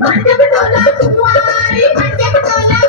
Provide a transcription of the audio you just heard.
पंजाब टोला तुम्हारी पंजाब टोला